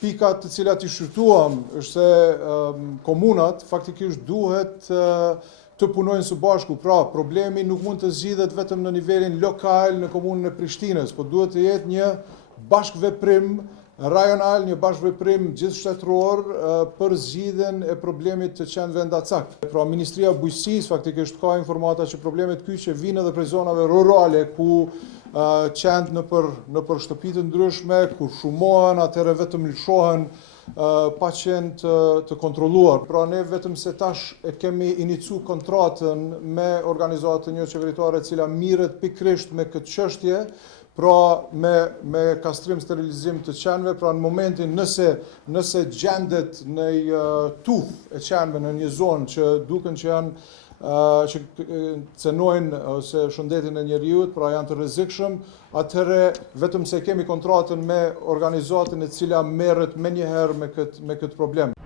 pikat të cilat I shqyrtuam është se komunat faktikisht duhet të punojnë së bashku. Pra, problemi nuk mund të zgjidhet vetëm në nivelin lokal në komunën e Prishtinës, por duhet të jetë një bashkëveprim rajonal, një bashkëveprim gjithështetëror për zgjidhjen e problemit të qendrëve ndacakt. Pra, Ministria e Bujqësisë faktikisht ka informata që problemet kyçe vinë edhe prej zonave rurale ku qend nëpër shtëpi të ndryshme, ku shumohen, atëherë vetëm lëshohen pa qenë të kontrolluar. Pra ne vetëm se tash e kemi inicu kontratën me organizatën jo qeveritare e cila mirret pikërisht me këtë çështje, pra me kastrim sterilizim të qenve, pra në momentin nëse gjendet në tufë e qenve në një zonë që duken që janë që cenojnë ose shëndetin e njeriut, pra janë të rrezikshëm, atëherë vetëm se kemi kontratën me organizatën e cila merret menjëherë me këtë problem.